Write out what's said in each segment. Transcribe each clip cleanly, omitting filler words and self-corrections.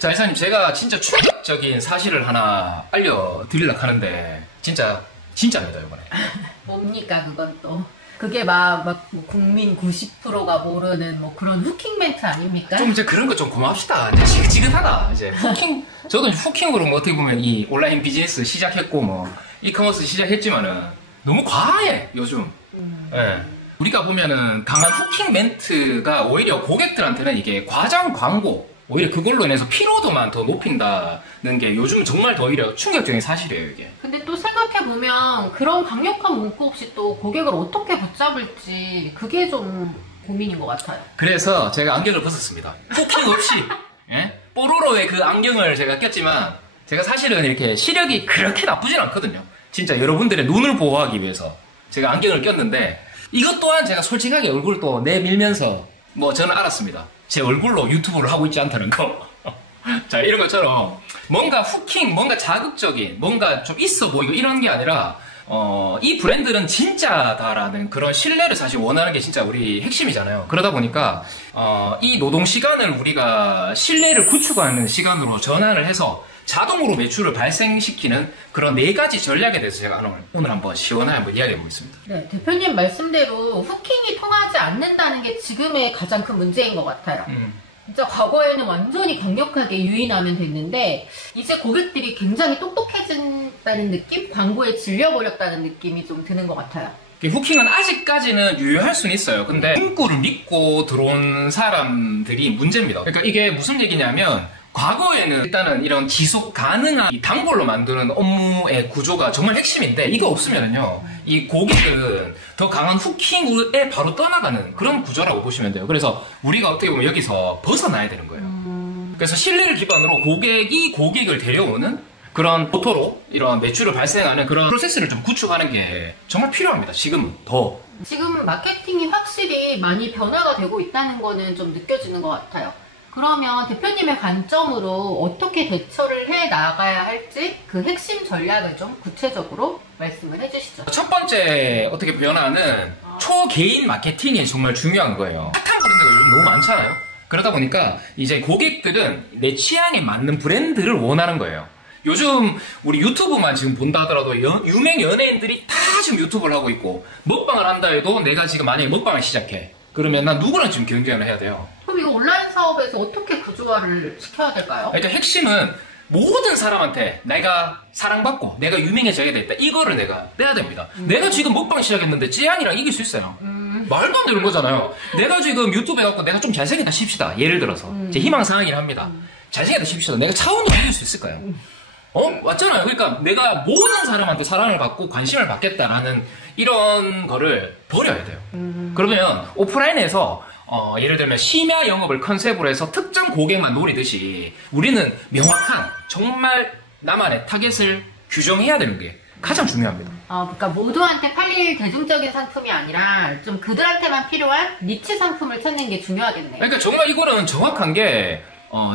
자, 이사님, 제가 진짜 충격적인 사실을 하나 알려드리려고 하는데, 진짜입니다, 이번에. 뭡니까, 그건 또. 그게 뭐 국민 90%가 모르는 뭐 그런 후킹 멘트 아닙니까? 좀 이제 그런 거 좀 고맙시다. 이제 지긋지긋하다. 이제 저도 후킹으로 뭐 어떻게 보면 이 온라인 비즈니스 시작했고, 뭐, 이커머스 시작했지만은, 너무 과해, 요즘. 예. 우리가 보면은 강한 후킹 멘트가 오히려 고객들한테는 이게 과장 광고, 오히려 그걸로 인해서 피로도만 더 높인다는 게 요즘 정말 더 오히려 충격적인 사실이에요, 이게. 근데 또 생각해보면 그런 강력한 문구 없이 또 고객을 어떻게 붙잡을지 그게 좀 고민인 것 같아요. 그래서 제가 안경을 벗었습니다. 후킹 없이. 예? 뽀로로의 그 안경을 제가 꼈지만 제가 사실은 이렇게 시력이 그렇게 나쁘진 않거든요. 진짜 여러분들의 눈을 보호하기 위해서 제가 안경을 꼈는데 이것 또한 제가 솔직하게 얼굴을 또 내밀면서 뭐 저는 알았습니다. 제 얼굴로 유튜브를 하고 있지 않다는 거. 자, 이런 것처럼 뭔가 후킹, 뭔가 자극적인, 뭔가 좀 있어 보이고 이런 게 아니라 이 브랜드는 진짜다라는 그런 신뢰를 사실 원하는 게 진짜 우리 핵심이잖아요. 그러다 보니까 이 노동 시간을 우리가 신뢰를 구축하는 시간으로 전환을 해서 자동으로 매출을 발생시키는 그런 4가지 전략에 대해서 제가 오늘 한번 시원하게 한번 이야기해 보겠습니다. 네, 대표님 말씀대로 후킹이 통하지 않는다는 게 지금의 가장 큰 문제인 것 같아요. 진짜 과거에는 완전히 강력하게 유인하면 됐는데 이제 고객들이 굉장히 똑똑해진다는 느낌? 광고에 질려버렸다는 느낌이 좀 드는 것 같아요. 후킹은 아직까지는 유효할 수는 있어요. 근데 문구를 믿고 들어온 사람들이 문제입니다. 그러니까 이게 무슨 얘기냐면 과거에는 일단은 이런 지속 가능한 이 단골로 만드는 업무의 구조가 정말 핵심인데 이거 없으면요 이 고객은 더 강한 후킹에 바로 떠나가는 그런 구조라고 보시면 돼요. 그래서 우리가 어떻게 보면 여기서 벗어나야 되는 거예요. 그래서 신뢰를 기반으로 고객이 고객을 데려오는 그런 모토로 이런 매출을 발생하는 그런 프로세스를 좀 구축하는 게 정말 필요합니다. 지금은 더. 지금 마케팅이 확실히 많이 변화가 되고 있다는 거는 좀 느껴지는 것 같아요. 그러면 대표님의 관점으로 어떻게 대처를 해 나가야 할지 그 핵심 전략을 좀 구체적으로 말씀을 해주시죠. 첫 번째 어떻게 변화는 초개인 마케팅이 정말 중요한 거예요. 핫한 브랜드가 요즘 너무 많잖아요. 그러다 보니까 이제 고객들은 내 취향에 맞는 브랜드를 원하는 거예요. 요즘 우리 유튜브만 지금 본다 하더라도 유명 연예인들이 다 지금 유튜브를 하고 있고 먹방을 한다 해도 내가 지금 만약에 먹방을 시작해. 그러면 난 누구랑 지금 경쟁을 해야 돼요? 그럼 이거 온라인 사업에서 어떻게 구조화를 시켜야 될까요? 그러니까 핵심은 모든 사람한테 내가 사랑받고 내가 유명해져야 되겠다. 이거를 내가 빼야 됩니다. 내가 지금 먹방 시작했는데 찌양이랑 이길 수 있어요. 말도 안 되는 거잖아요. 내가 지금 유튜브 해갖고 내가 좀 잘생겼다 칩시다. 예를 들어서 제 희망사항이긴 합니다. 잘생겼다 칩시다. 내가 차원도 이길 수 있을까요? 맞잖아요. 그러니까 내가 모든 사람한테 사랑을 받고 관심을 받겠다라는 이런 거를 버려야 돼요. 그러면 오프라인에서 예를 들면 심야 영업을 컨셉으로 해서 특정 고객만 노리듯이 우리는 명확한 정말 나만의 타겟을 규정해야 되는 게 가장 중요합니다. 그러니까 모두한테 팔릴 대중적인 상품이 아니라 좀 그들한테만 필요한 니치 상품을 찾는 게 중요하겠네요. 그러니까 정말 이거는 정확한 게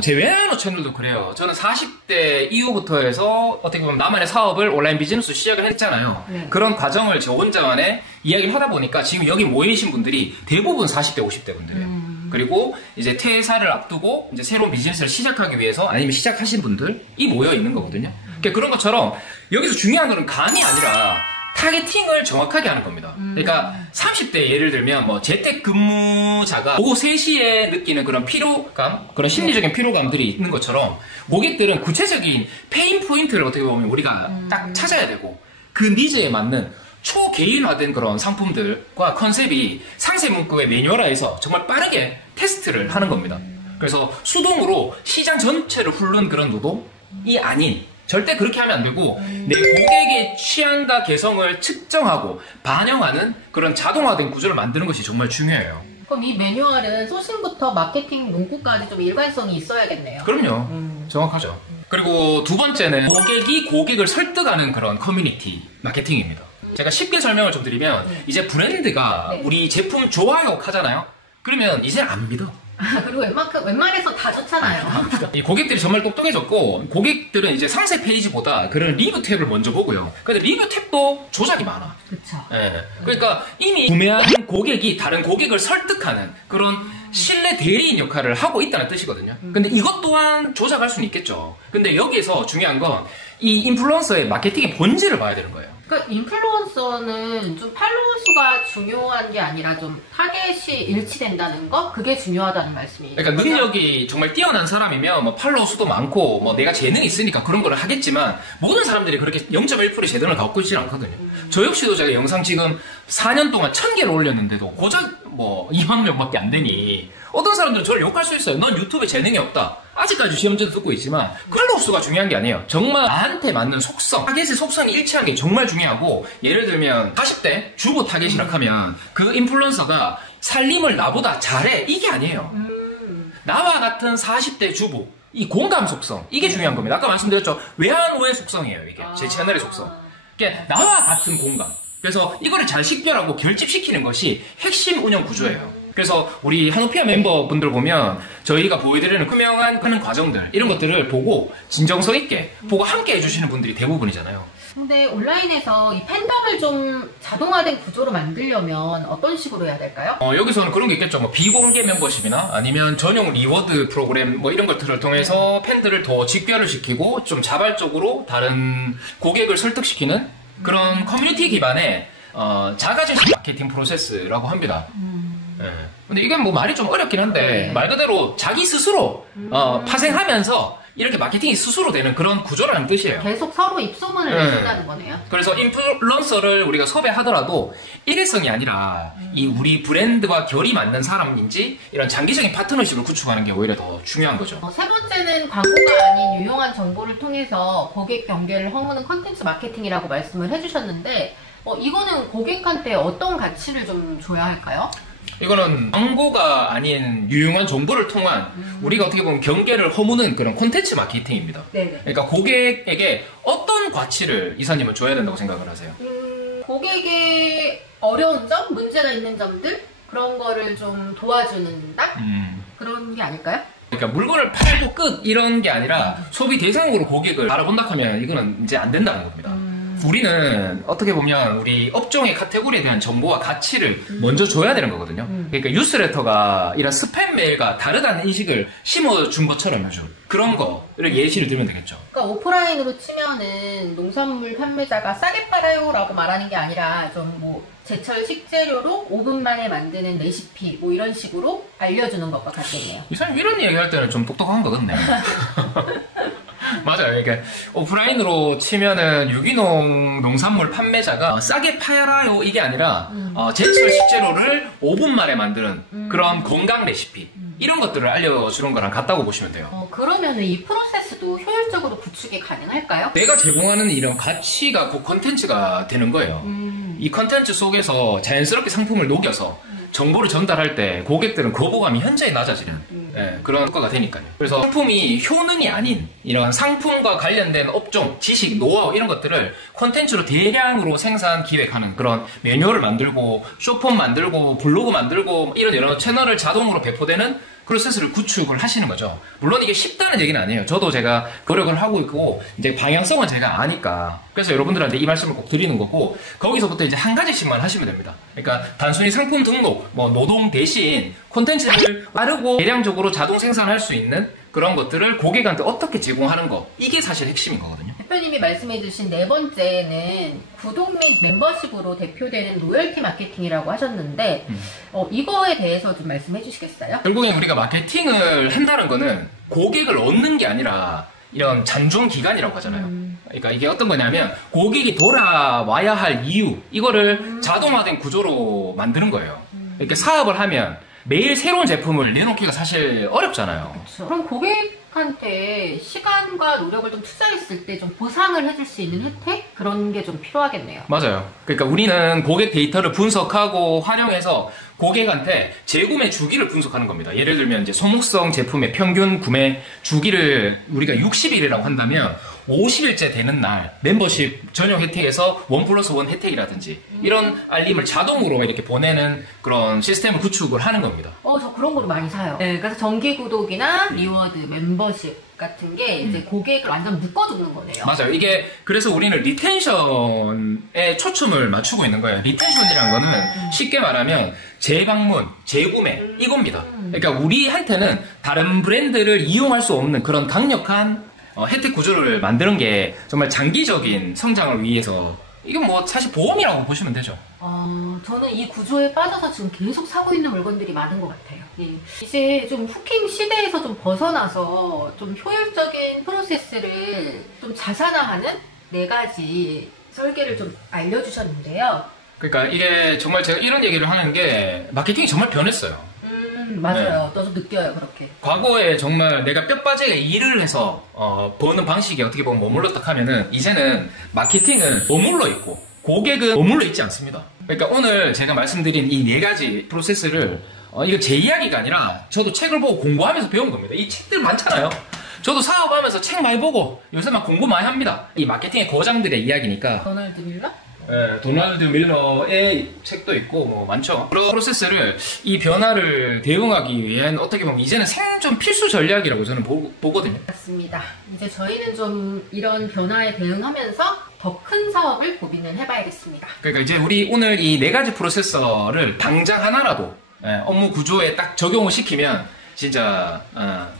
제 외나노 채널도 그래요. 저는 40대 이후부터 해서 어떻게 보면 나만의 사업을 온라인 비즈니스 시작을 했잖아요. 네. 그런 과정을 저 혼자만의 이야기를 하다 보니까 지금 여기 모이신 분들이 대부분 40대, 50대 분들이에요. 그리고 이제 퇴사를 앞두고 이제 새로운 비즈니스를 시작하기 위해서 아니면 시작하신 분들이 모여 있는 거거든요. 그러니까 그런 것처럼 여기서 중요한 거는 감이 아니라 타겟팅을 정확하게 하는 겁니다. 그러니까 30대 예를 들면 뭐 재택근무자가 오후 3시에 느끼는 그런 피로감, 그런 심리적인 피로감들이 있는 것처럼 고객들은 구체적인 페인 포인트를 어떻게 보면 우리가 딱 찾아야 되고 그 니즈에 맞는 초개인화된 그런 상품들과 컨셉이 상세 문구의 매뉴얼화해서 정말 빠르게 테스트를 하는 겁니다. 그래서 수동으로 시장 전체를 훑는 그런 노동이 아닌 절대 그렇게 하면 안 되고 내 고객의 취향과 개성을 측정하고 반영하는 그런 자동화된 구조를 만드는 것이 정말 중요해요. 그럼 이 매뉴얼은 소싱부터 마케팅 문구까지 좀 일관성이 있어야겠네요. 그럼요. 정확하죠. 그리고 두 번째는 고객이 고객을 설득하는 그런 커뮤니티 마케팅입니다. 제가 쉽게 설명을 좀 드리면 이제 브랜드가 우리 제품 좋아요 하잖아요. 그러면 이제 안 믿어. 그리고 웬만해서 다 좋잖아요. 이 고객들이 정말 똑똑해졌고, 고객들은 이제 상세 페이지보다 그런 리뷰 탭을 먼저 보고요. 근데 리뷰 탭도 조작이 많아. 그쵸. 예. 그러니까 이미 구매한 고객이 다른 고객을 설득하는 그런 신뢰 대리인 역할을 하고 있다는 뜻이거든요. 근데 이것 또한 조작할 수는 있겠죠. 근데 여기에서 중요한 건 이 인플루언서의 마케팅의 본질을 봐야 되는 거예요. 그러니까 인플루언서는 좀 팔로워 수가 중요한 게 아니라 좀 타겟이 일치된다는 거? 그게 중요하다는 말씀이에요. 그러니까 능력이 정말 뛰어난 사람이면 뭐 팔로워 수도 많고 뭐 내가 재능이 있으니까 그런 걸 하겠지만 모든 사람들이 그렇게 0.1%의 재능을 갖고 있지 않거든요. 저 역시도 제가 영상 지금 4년 동안 1000개를 올렸는데도 고작 뭐 2만 명밖에 안 되니 어떤 사람들은 저를 욕할 수 있어요. 넌 유튜브에 재능이 없다. 아직까지 시험지도 듣고 있지만 팔로워 수가 중요한 게 아니에요. 정말 나한테 맞는 속성, 타겟의 속성이 일치하는 게 정말 중요하고, 예를 들면 40대 주부 타겟이라 하면 그 인플루언서가 살림을 나보다 잘해, 이게 아니에요. 나와 같은 40대 주부, 이 공감 속성, 이게 중요한 겁니다. 아까 말씀드렸죠. 외환오해 속성이에요, 이게. 제 채널의 속성. 이게 나와 같은 공감. 그래서 이거를 잘 식별하고 결집시키는 것이 핵심 운영 구조예요. 그래서 우리 한오피아 멤버분들 보면 저희가 보여드리는 투명한 하는 과정들, 이런 것들을 보고 진정성 있게 보고 함께 해주시는 분들이 대부분이잖아요. 근데 온라인에서 이 팬덤을 좀 자동화된 구조로 만들려면 어떤 식으로 해야 될까요? 여기서는 그런 게 있겠죠. 뭐 비공개 멤버십이나 아니면 전용 리워드 프로그램 뭐 이런 것들을 통해서 팬들을 더 직결을 시키고 좀 자발적으로 다른 고객을 설득시키는 그런 커뮤니티 기반의 자가증식 마케팅 프로세스라고 합니다. 네. 근데 이건 뭐 말이 좀 어렵긴 한데 말 그대로 자기 스스로 파생하면서 이렇게 마케팅이 스스로 되는 그런 구조라는 뜻이에요. 계속 서로 입소문을 내준다는 거네요. 그래서 인플루언서를 우리가 섭외하더라도 일회성이 아니라 이 우리 브랜드와 결이 맞는 사람인지 이런 장기적인 파트너십을 구축하는 게 오히려 더 중요한 거죠. 세 번째는 광고가 아닌 유용한 정보를 통해서 고객 경계를 허무는 컨텐츠 마케팅이라고 말씀을 해주셨는데 이거는 고객한테 어떤 가치를 좀 줘야 할까요? 이거는 광고가 아닌 유용한 정보를 통한 우리가 어떻게 보면 경계를 허무는 그런 콘텐츠 마케팅입니다. 네네. 그러니까 고객에게 어떤 가치를 이사님은 줘야 된다고 생각을 하세요? 고객의 어려운 점, 문제가 있는 점들 그런 거를 좀 도와주는다? 그런 게 아닐까요? 그러니까 물건을 팔고 끝 이런 게 아니라 소비 대상으로 고객을 바라본다 하면 이거는 이제 안 된다는 겁니다. 우리는 어떻게 보면 우리 업종의 카테고리에 대한 정보와 가치를 먼저 줘야 되는 거거든요. 그러니까 뉴스레터가 이런 스팸 메일과 다르다는 인식을 심어준 것처럼 요즘 그런 거를 예시를 들면 되겠죠. 그러니까 오프라인으로 치면은 농산물 판매자가 싸게 팔아요라고 말하는 게 아니라 좀 뭐 제철 식재료로 5분 만에 만드는 레시피 뭐 이런 식으로 알려주는 것과 같겠네요. 이 사람 이런 이야기 할 때는 좀 똑똑한 거 같네. 맞아요. 이게 오프라인으로 치면은 유기농 농산물 판매자가 싸게 팔아요 이게 아니라 제철 식재료를 5분 만에 만드는 그런 건강 레시피 이런 것들을 알려주는 거랑 같다고 보시면 돼요. 그러면은 이 프로세스도 효율적으로 구축이 가능할까요? 내가 제공하는 이런 가치가 그 컨텐츠가 되는 거예요. 이 컨텐츠 속에서 자연스럽게 상품을 녹여서 정보를 전달할 때 고객들은 거부감이 현저히 낮아지는 그런 효과가 되니까요. 그래서 상품이 효능이 아닌 이런 상품과 관련된 업종, 지식, 노하우 이런 것들을 콘텐츠로 대량으로 생산, 기획하는 그런 매뉴얼을 만들고 쇼폼 만들고 블로그 만들고 이런 여러 채널을 자동으로 배포되는 프로세스를 구축을 하시는 거죠. 물론 이게 쉽다는 얘기는 아니에요. 저도 제가 노력을 하고 있고 이제 방향성은 제가 아니까 그래서 여러분들한테 이 말씀을 꼭 드리는 거고 거기서부터 이제 한 가지씩만 하시면 됩니다. 그러니까 단순히 상품 등록, 뭐 노동 대신 콘텐츠를 빠르고 대량적으로 자동 생산할 수 있는 그런 것들을 고객한테 어떻게 제공하는 거 이게 사실 핵심인 거거든요. 대표님이 말씀해주신 네 번째는 구독 및 멤버십으로 대표되는 로열티 마케팅이라고 하셨는데 이거에 대해서 좀 말씀해 주시겠어요? 결국엔 우리가 마케팅을 한다는 거는 고객을 얻는 게 아니라 이런 잔존 기간이라고 하잖아요. 그러니까 이게 어떤 거냐면 고객이 돌아와야 할 이유 이거를 자동화된 구조로 만드는 거예요. 이렇게 사업을 하면 매일 새로운 제품을 내놓기가 사실 어렵잖아요. 그렇죠. 그럼 고객한테 시간과 노력을 좀 투자했을 때 좀 보상을 해줄 수 있는 혜택? 그런 게 좀 필요하겠네요. 맞아요. 그러니까 우리는 고객 데이터를 분석하고 활용해서 고객한테 재구매 주기를 분석하는 겁니다. 예를 들면 이제 소목성 제품의 평균 구매 주기를 우리가 60일이라고 한다면 50일째 되는 날 멤버십 전용 혜택에서 1+1 혜택이라든지 이런 알림을 자동으로 이렇게 보내는 그런 시스템을 구축을 하는 겁니다. 저 그런 거를 많이 사요. 네, 그래서 정기 구독이나 리워드, 멤버십 같은 게 이제 고객을 완전 묶어두는 거네요. 맞아요. 이게 그래서 우리는 리텐션에 초점을 맞추고 있는 거예요. 리텐션이라는 거는 쉽게 말하면 재방문, 재구매 이겁니다. 그러니까 우리한테는 다른 브랜드를 이용할 수 없는 그런 강력한 혜택 구조를 만드는 게 정말 장기적인 성장을 위해서 이건 뭐 사실 보험이라고 보시면 되죠. 저는 이 구조에 빠져서 지금 계속 사고 있는 물건들이 많은 것 같아요. 예. 이제 좀 후킹 시대에서 좀 벗어나서 좀 효율적인 프로세스를 좀 자산화하는 4가지 설계를 좀 알려주셨는데요. 그러니까 이게 정말 제가 이런 얘기를 하는 게 마케팅이 정말 변했어요. 맞아요. 저도 느껴요, 그렇게. 과거에 정말 내가 뼈 빠지게 일을 해서 버는 방식이 어떻게 보면 머물렀다 하면은 이제는 마케팅은 머물러 있고 고객은 머물러 있지 않습니다. 그러니까 오늘 제가 말씀드린 이 4가지 프로세스를 이거 제 이야기가 아니라 저도 책을 보고 공부하면서 배운 겁니다. 이 책들 많잖아요. 저도 사업하면서 책 많이 보고 요새 막 공부 많이 합니다. 이 마케팅의 거장들의 이야기니까. 도널드 밀러? 네, 도널드 밀러의 책도 있고 뭐 많죠. 그런 프로세스를 이 변화를 대응하기 위한 어떻게 보면 이제는 생존 필수 전략이라고 저는 보거든요. 맞습니다. 이제 저희는 좀 이런 변화에 대응하면서 더 큰 사업을 고민을 해봐야겠습니다. 그러니까 이제 우리 오늘 이 4가지 프로세서를 당장 하나라도 업무 구조에 딱 적용을 시키면 진짜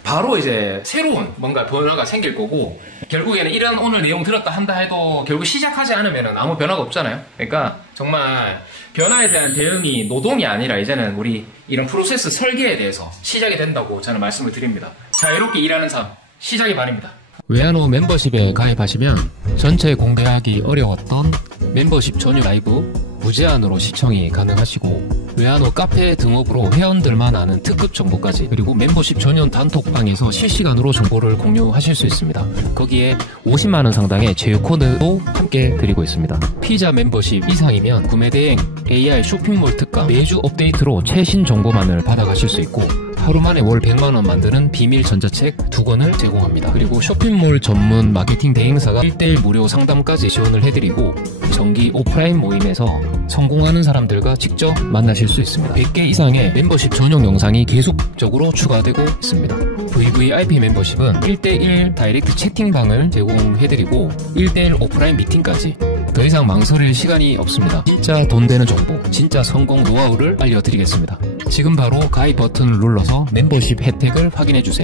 바로 이제 새로운 뭔가 변화가 생길 거고 결국에는 이런 오늘 내용 들었다 한다 해도 결국 시작하지 않으면 아무 변화가 없잖아요. 그러니까 정말 변화에 대한 대응이 노동이 아니라 이제는 우리 이런 프로세스 설계에 대해서 시작이 된다고 저는 말씀을 드립니다. 자유롭게 일하는 삶 시작이 반입니다. 외환호 멤버십에 가입하시면 전체 공개하기 어려웠던 멤버십 전용 라이브 무제한으로 시청이 가능하시고 외환호 카페 등업으로 회원들만 아는 특급 정보까지 그리고 멤버십 전용 단톡방에서 실시간으로 정보를 공유하실 수 있습니다. 거기에 50만원 상당의 제휴 코드도 함께 드리고 있습니다. 피자 멤버십 이상이면 구매 대행, AI 쇼핑몰 특가 매주 업데이트로 최신 정보만을 받아가실 수 있고 하루 만에 월 100만원 만드는 비밀 전자책 2권을 제공합니다. 그리고 쇼핑몰 전문 마케팅 대행사가 1:1 무료 상담까지 지원을 해드리고 정기 오프라인 모임에서 성공하는 사람들과 직접 만나실 수 있습니다. 100개 이상의 멤버십 전용 영상이 계속적으로 추가되고 있습니다. VVIP 멤버십은 1:1 다이렉트 채팅방을 제공해드리고 1:1 오프라인 미팅까지 더 이상 망설일 시간이 없습니다. 진짜 돈 되는 정보, 진짜 성공 노하우를 알려드리겠습니다. 지금 바로 가입 버튼을 눌러서 멤버십 혜택을 확인해주세요.